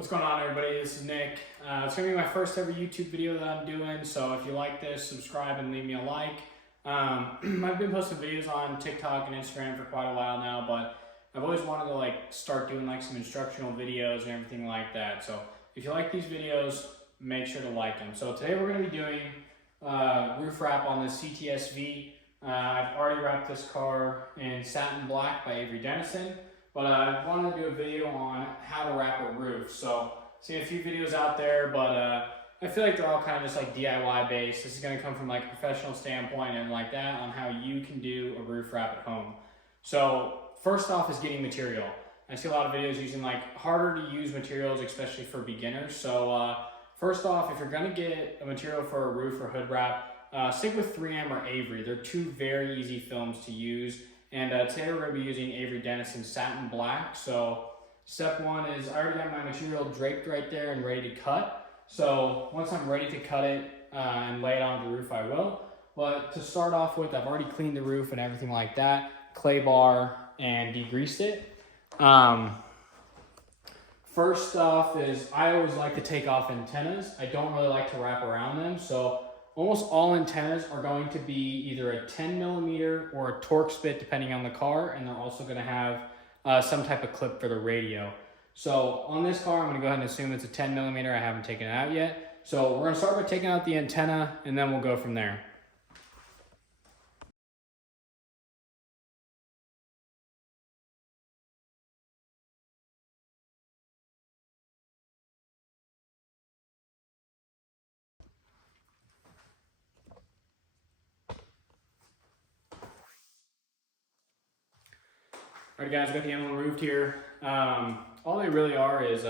What's going on, everybody? This is Nick. It's going to be my first ever YouTube video that I'm doing, so if you like this, subscribe and leave me a like. I've been posting videos on TikTok and Instagram for quite a while now, but I've always wanted to start doing some instructional videos and everything like that. So if you like these videos, make sure to like them. So today we're going to be doing roof wrap on this CTSV. I've already wrapped this car in satin black by Avery Dennison. But I wanted to do a video on how to wrap a roof. So I've seen a few videos out there, but I feel like they're all kind of just DIY based. This is going to come from a professional standpoint and like that on how you can do a roof wrap at home. So first off is getting material. I see a lot of videos using harder to use materials, especially for beginners. So first off, if you're going to get a material for a roof or hood wrap, stick with 3M or Avery. They're two very easy films to use. And today we're going to be using Avery Dennison Satin Black. So step one is I already got my material draped right there and ready to cut. So once I'm ready to cut it and lay it on the roof, I will. But to start off with, I've already cleaned the roof and everything like that, clay bar and degreased it. First off is I always like to take off antennas. I don't really like to wrap around them. So almost all antennas are going to be either a 10mm or a Torx bit, depending on the car, and they're also going to have some type of clip for the radio. So on this car, I'm going to go ahead and assume it's a 10mm. I haven't taken it out yet. So we're going to start by taking out the antenna, and then we'll go from there. Alright guys, I got the emblem removed here. All they really are is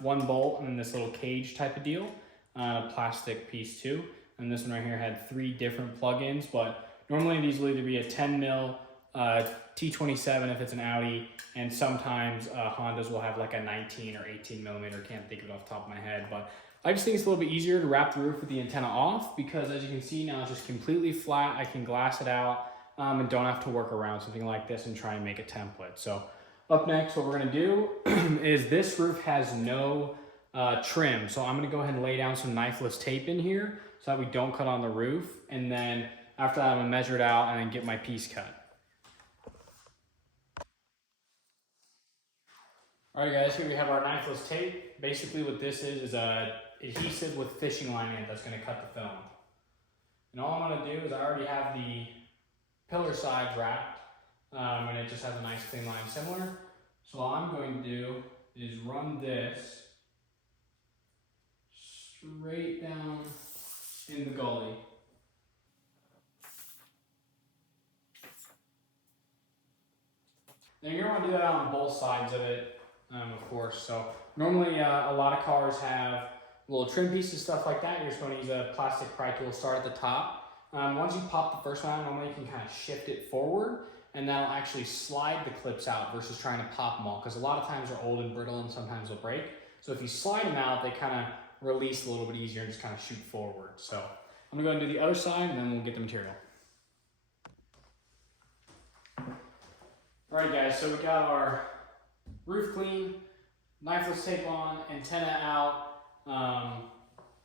one bolt and then this little cage type of deal, plastic piece too. And this one right here had 3 different plugins, but normally these will either be a 10mm T27 if it's an Audi, and sometimes Hondas will have a 19 or 18mm, can't think of it off the top of my head, but I just think it's a little bit easier to wrap the roof with the antenna off because as you can see now it's just completely flat. I can glass it out. And don't have to work around something like this and try and make a template. So up next, what we're gonna do is this roof has no trim. So I'm gonna go ahead and lay down some knifeless tape in here so that we don't cut on the roof. And then after that, I'm gonna measure it out and then get my piece cut. All right guys, here we have our knifeless tape. Basically what this is a adhesive with fishing line in it that's gonna cut the film. And all I'm gonna do is I already have the pillar sides wrapped, and it just has a nice thin line similar. So all I'm going to do is run this straight down in the gully. Now you're going to want to do that on both sides of it, of course. So normally a lot of cars have little trim pieces, stuff like that. You're just going to use a plastic pry tool, start at the top. Once you pop the first one out, normally you can kind of shift it forward and that'll actually slide the clips out versus trying to pop them all because a lot of times they're old and brittle and sometimes they'll break. So if you slide them out, they kind of release a little bit easier and just kind of shoot forward. So I'm gonna go and do the other side and then we'll get the material. Alright guys, so we got our roof clean, knifeless tape on, antenna out.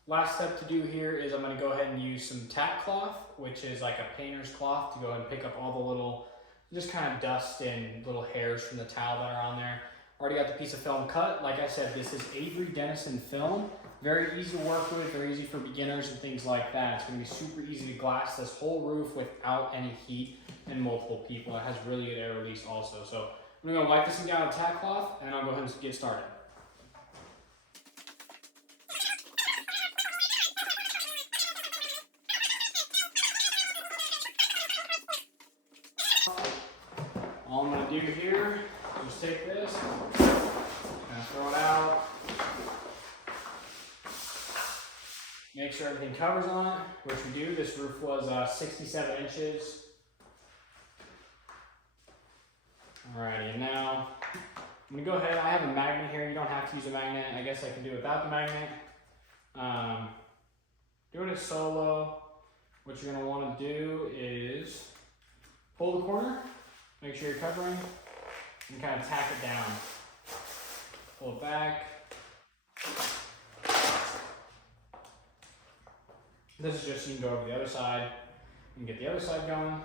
Last step to do here is I'm going to go ahead and use some tack cloth, which is like a painter's cloth, to go ahead and pick up all the little, just kind of dust and little hairs from the towel that are on there. Already got the piece of film cut. Like I said, this is Avery Dennison film. Very easy to work with, very easy for beginners and things like that. It's going to be super easy to glass this whole roof without any heat and multiple people. It has really good air release also. So I'm going to wipe this thing down with tack cloth and I'll go ahead and get started. All I'm going to do here is just take this, kind of throw it out, make sure everything covers on it, which we do. This roof was 67 inches. Alrighty, and now I'm going to go ahead. I have a magnet here. You don't have to use a magnet. I guess I can do it without the magnet. Doing it solo, what you're going to want to do is pull the corner. Make sure you're covering and kind of tack it down. Pull it back, This is just so you can go over the other side and get the other side going.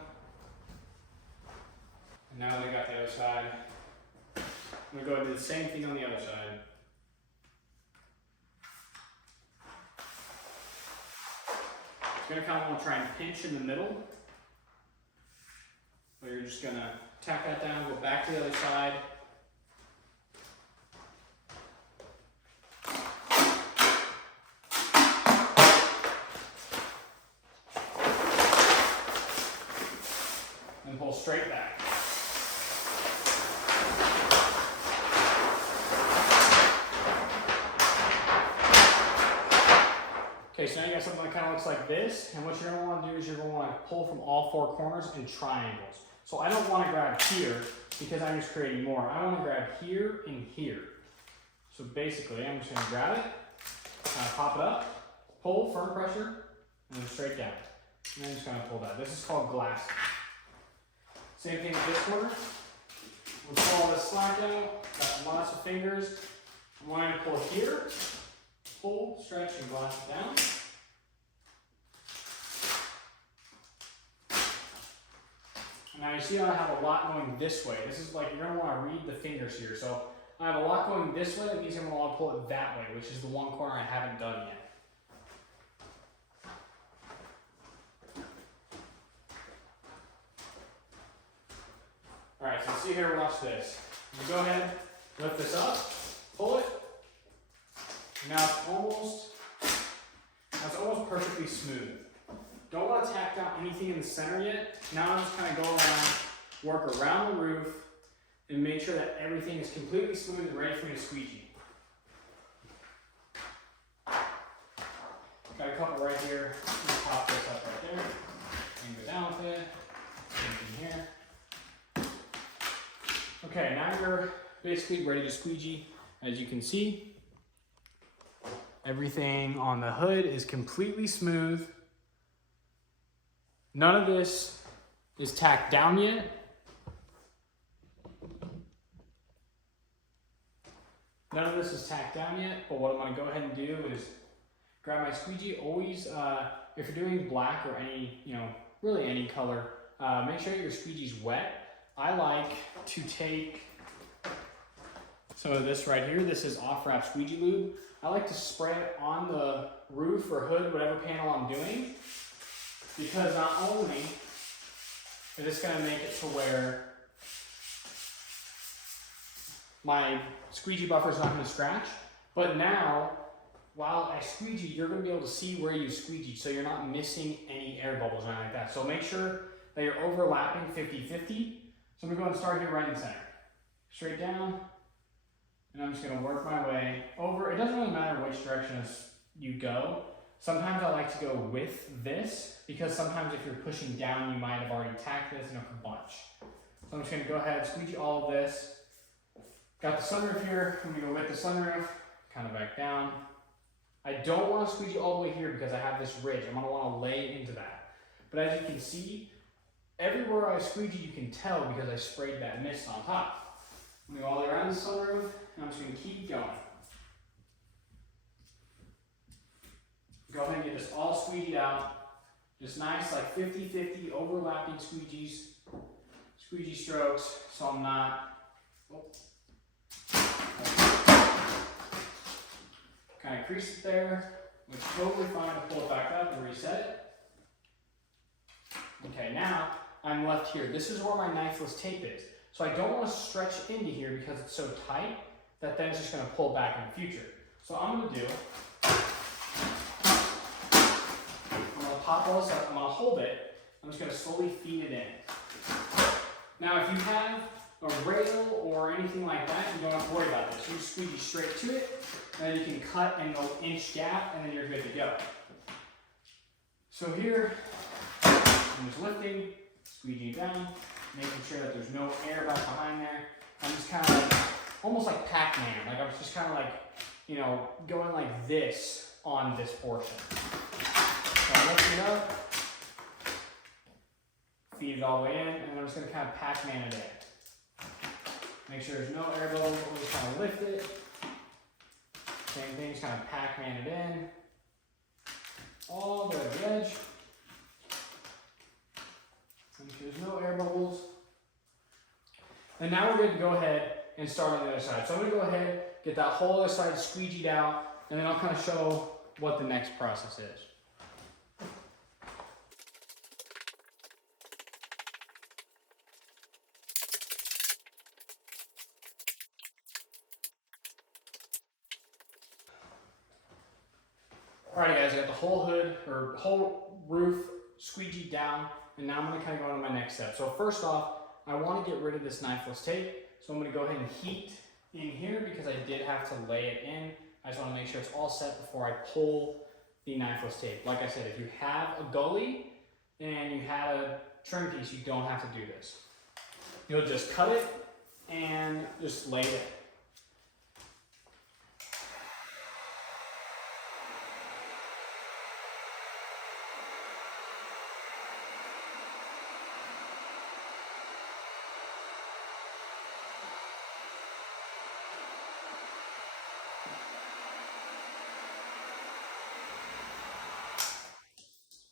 And now that I got the other side, I'm gonna go and do the same thing on the other side. You're gonna kind of want to try and pinch in the middle. So you're just gonna tack that down, go back to the other side. And pull straight back. Okay, so now you got something that kind of looks like this, and what you're going to want to do is you're going to want to pull from all four corners in triangles. So I don't want to grab here because I'm just creating more. I want to grab here and here. So basically, I'm just going to grab it, pop it up, pull, firm pressure, and then straight down. And I'm just going to pull that. This is called glassing. Same thing with this corner. We'll pull all this slack out, got lots of fingers. I'm wanting to pull here. Pull, stretch, and glass it down. And now you see how I have a lot going this way. This is like, you're going to want to read the fingers here. So I have a lot going this way, that means I'm going to want to pull it that way, which is the one corner I haven't done yet. Alright, so see here, watch this. You go ahead, lift this up, pull it. Now it's almost perfectly smooth. Don't want to tack down anything in the center yet. Now I'm just kind of go around, work around the roof, and make sure that everything is completely smooth and ready for me to squeegee. Got a couple right here. Just pop this up right there. And go down with it. Same thing here. Okay, now you're basically ready to squeegee. As you can see, everything on the hood is completely smooth. None of this is tacked down yet. None of this is tacked down yet, but what I'm going to go ahead and do is grab my squeegee. Always, if you're doing black or any, really any color, make sure your squeegee's wet. I like to take some of this right here. This is Offwrap squeegee lube. I like to spray it on the roof or hood, whatever panel I'm doing, because not only is this going to make it to where my squeegee buffer is not going to scratch, but now, while I squeegee, you're going to be able to see where you squeegee, so you're not missing any air bubbles or anything like that. So make sure that you're overlapping 50-50. So I'm going to go and start here right in the center. Straight down, and I'm just going to work my way over. It doesn't really matter which direction you go. Sometimes I like to go with this, because sometimes if you're pushing down, you might have already tacked this in a bunch. So I'm just going to go ahead and squeegee all of this. Got the sunroof here. I'm going to go with the sunroof, kind of back down. I don't want to squeegee all the way here because I have this ridge. I'm going to want to lay into that. But as you can see, everywhere I squeegee, you can tell because I sprayed that mist on top. I'm going to go all the way around the sunroof, and I'm just going to keep going. Go ahead and get this all squeegeed out. Just nice, like 50-50 overlapping squeegee strokes, so I'm not, kind of crease it there, which is totally fine to pull it back up and reset it. Okay, now I'm left here. This is where my knifeless tape is. So I don't want to stretch into here because it's so tight that then it's just going to pull back in the future. So I'm going to do, I'm going to pop all this up, I'm going to hold it, I'm just going to slowly feed it in. Now if you have a rail or anything like that, you don't have to worry about this. You just squeegee straight to it, and then you can cut in an inch gap, and then you're good to go. So here, I'm just lifting, squeegee down, making sure that there's no air back behind there. I'm just kind of like, almost like Pac-Man. Like I was just kind of like, going like this on this portion. So I'm lifting it up, feed it all the way in, and I'm just going to kind of Pac-Man it in. Make sure there's no air bubbles, we'll just kind of lift it. Same thing, just kind of Pac-Man it in. all the way to the edge. And there's no air bubbles. And now we're good to go ahead and start on the other side. So I'm gonna go ahead, get that whole other side squeegeed out, and then I'll kind of show what the next process is. Alrighty guys, I got the whole hood, or whole roof squeegeed down, and now I'm gonna kind of go on to my next step. So first off, I wanna get rid of this knifeless tape. So I'm gonna go ahead and heat in here because I did have to lay it in. I just wanna make sure it's all set before I pull the knifeless tape. Like I said, if you have a gully and you had a trim piece, you don't have to do this. You'll just cut it and just lay it.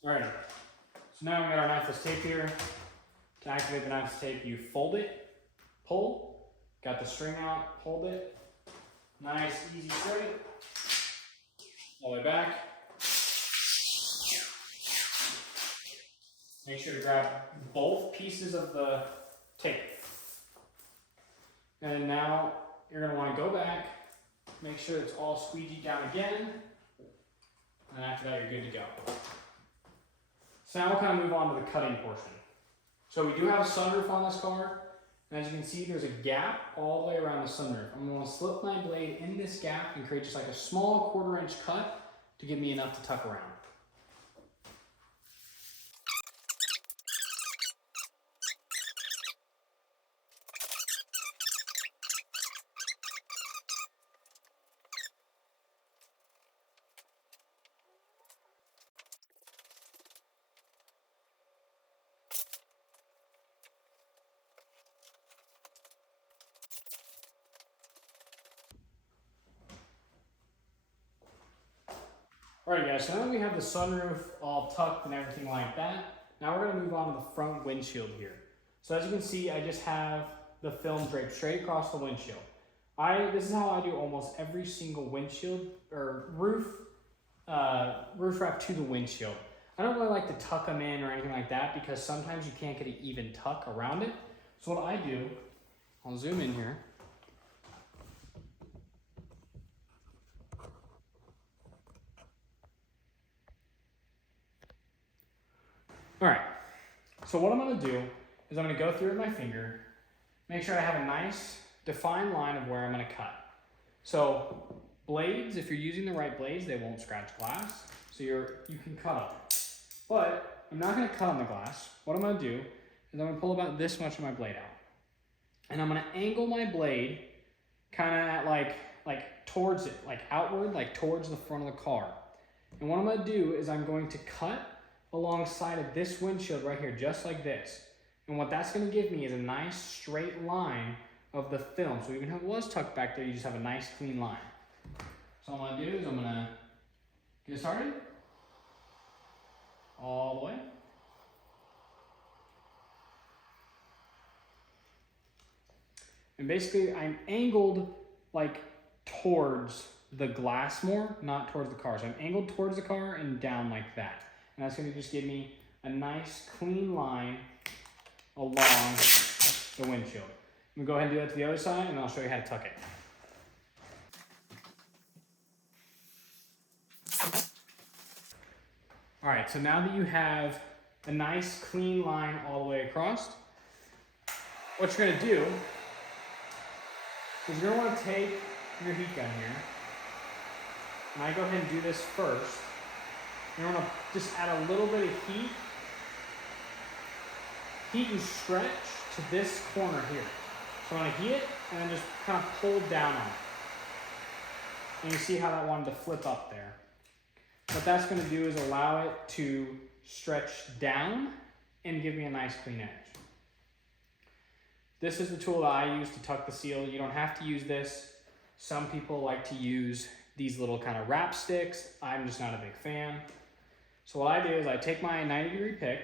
Alright, so now we got our knifeless tape here. To activate the knifeless tape, you fold it, pull, got the string out, hold it. Nice, easy, straight. All the way back. Make sure to grab both pieces of the tape. And now you're going to want to go back, make sure it's all squeegeed down again. And after that, you're good to go. So now we'll kind of move on to the cutting portion. So we do have a sunroof on this car, and as you can see, there's a gap all the way around the sunroof. I'm going to slip my blade in this gap and create just like a small 1/4 inch cut to give me enough to tuck around. Alright guys, so now that we have the sunroof all tucked and everything like that, now we're going to move on to the front windshield here. So as you can see, I just have the film draped straight across the windshield. This is how I do almost every single windshield or roof wrap to the windshield. I don't really like to tuck them in or anything like that because sometimes you can't get an even tuck around it. So what I do, I'll zoom in here. All right, so what I'm gonna do is I'm gonna go through with my finger, make sure I have a nice defined line of where I'm gonna cut. So blades, if you're using the right blades, they won't scratch glass, so you can cut them. But I'm not gonna cut on the glass. What I'm gonna do is I'm gonna pull about this much of my blade out. And I'm gonna angle my blade kind of at like towards it, like outward, like towards the front of the car. And what I'm gonna do is I'm going to cut alongside of this windshield right here, just like this. And what that's gonna give me is a nice straight line of the film. So even if it was tucked back there, you just have a nice clean line. So all I'm gonna do is I'm gonna get started all the way. And basically I'm angled like towards the glass more, not towards the car. So I'm angled towards the car and down like that. And that's going to just give me a nice clean line along the windshield. I'm going to go ahead and do that to the other side, and I'll show you how to tuck it. All right, so now that you have a nice clean line all the way across, what you're going to do is you're going to want to take your heat gun here, and I go ahead and do this first. You want to just add a little bit of heat and stretch to this corner here. So I'm going to heat it and then just kind of pull down on it. And you see how that wanted to flip up there. What that's going to do is allow it to stretch down and give me a nice clean edge. This is the tool that I use to tuck the seal. You don't have to use this. Some people like to use these little kind of wrap sticks. I'm just not a big fan. So what I do is I take my 90-degree pick,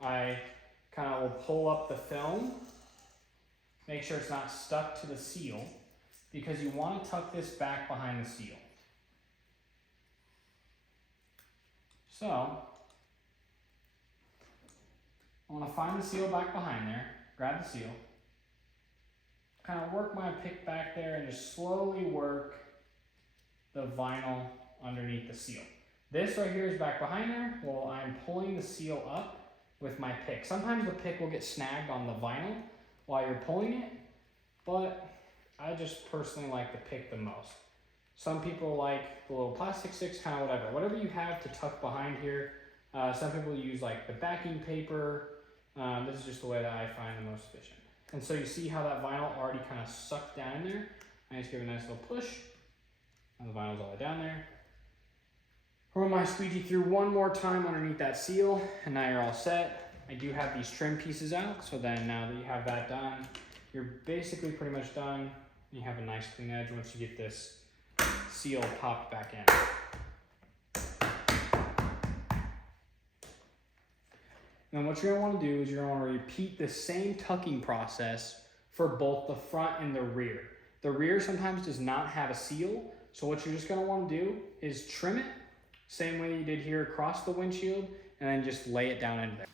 I kind of will pull up the film, make sure it's not stuck to the seal, because you want to tuck this back behind the seal. So, I want to find the seal back behind there, grab the seal, kind of work my pick back there and just slowly work the vinyl underneath the seal. This right here is back behind there. Well, I'm pulling the seal up with my pick. Sometimes the pick will get snagged on the vinyl while you're pulling it, but I just personally like the pick the most. Some people like the little plastic sticks, kind of whatever you have to tuck behind here. Some people use like the backing paper. This is just the way that I find the most efficient. And so you see how that vinyl already kind of sucked down in there. I just give it a nice little push, and the vinyl's all the way down there. Run my squeegee through one more time underneath that seal, and now you're all set. I do have these trim pieces out, so then now that you have that done, you're basically pretty much done. You have a nice clean edge once you get this seal popped back in. Now what you're gonna wanna do is you're gonna wanna repeat the same tucking process for both the front and the rear. The rear sometimes does not have a seal, so what you're just gonna wanna do is trim it, same way you did here across the windshield, and then just lay it down into there.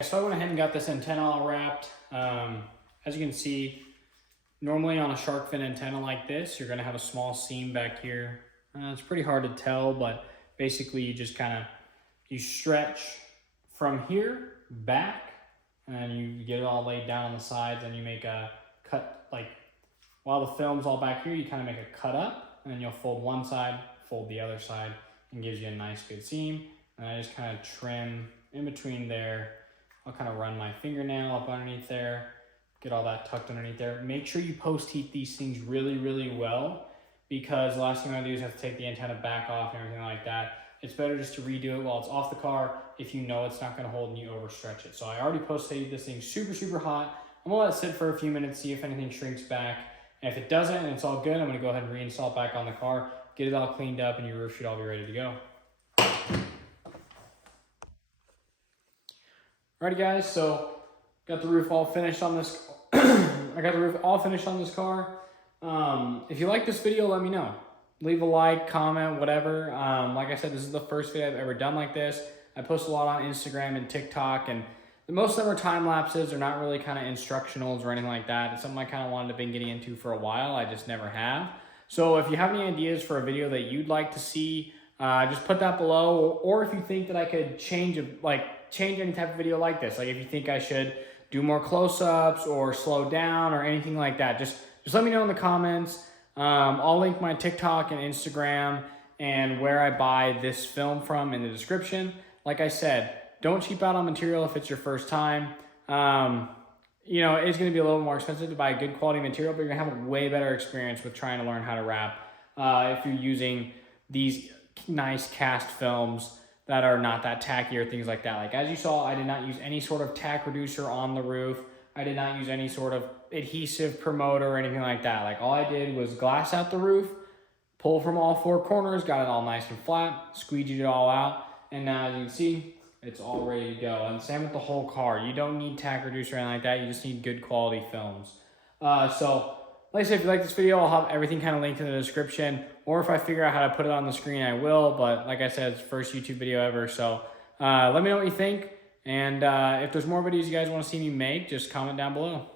So I went ahead and got this antenna all wrapped. As you can see, normally on a shark fin antenna like this, you're gonna have a small seam back here. It's pretty hard to tell, but basically you just you stretch from here back, and you get it all laid down on the sides, and you make a cut, like while the film's all back here, you kind of make a cut up, and then you'll fold one side, fold the other side, and gives you a nice good seam. And I just kind of trim in between there. I'll kind of run my fingernail up underneath there, get all that tucked underneath there. Make sure you post heat these things really, really well, because the last thing I do is have to take the antenna back off and everything like that. It's better just to redo it while it's off the car if you know it's not gonna hold and you overstretch it. So I already post heated this thing super, super hot. I'm gonna let it sit for a few minutes, see if anything shrinks back. And if it doesn't and it's all good, I'm gonna go ahead and reinstall it back on the car, get it all cleaned up, and your roof should all be ready to go. Alrighty guys, so got the roof all finished on this. I got the roof all finished on this car. If you like this video, let me know. Leave a like, comment, whatever. Like I said, this is the first video I've ever done like this. I post a lot on Instagram and TikTok, and most of them are time lapses. They're not really kind of instructionals or anything like that. It's something I kind of wanted to be getting into for a while. I just never have. So if you have any ideas for a video that you'd like to see, just put that below. Or if you think that I could change any type of video like this, like if you think I should do more close-ups or slow down or anything like that, just let me know in the comments. I'll link my TikTok and Instagram and where I buy this film from in the description. Like I said, don't cheap out on material if it's your first time. You know, it's going to be a little more expensive to buy good quality material, but you're going to have a way better experience with trying to learn how to wrap if you're using these nice cast films that are not that tacky or things like that. Like as you saw, I did not use any sort of tack reducer on the roof. I did not use any sort of adhesive promoter or anything like that. Like all I did was glass out the roof, pull from all four corners, got it all nice and flat, squeegeed it all out, and now as you can see, it's all ready to go. And same with the whole car. You don't need tack reducer or anything like that. You just need good quality films. So like I said, if you like this video, I'll have everything kind of linked in the description. Or if I figure out how to put it on the screen, I will. But like I said, it's the first YouTube video ever. So let me know what you think. And if there's more videos you guys want to see me make, just comment down below.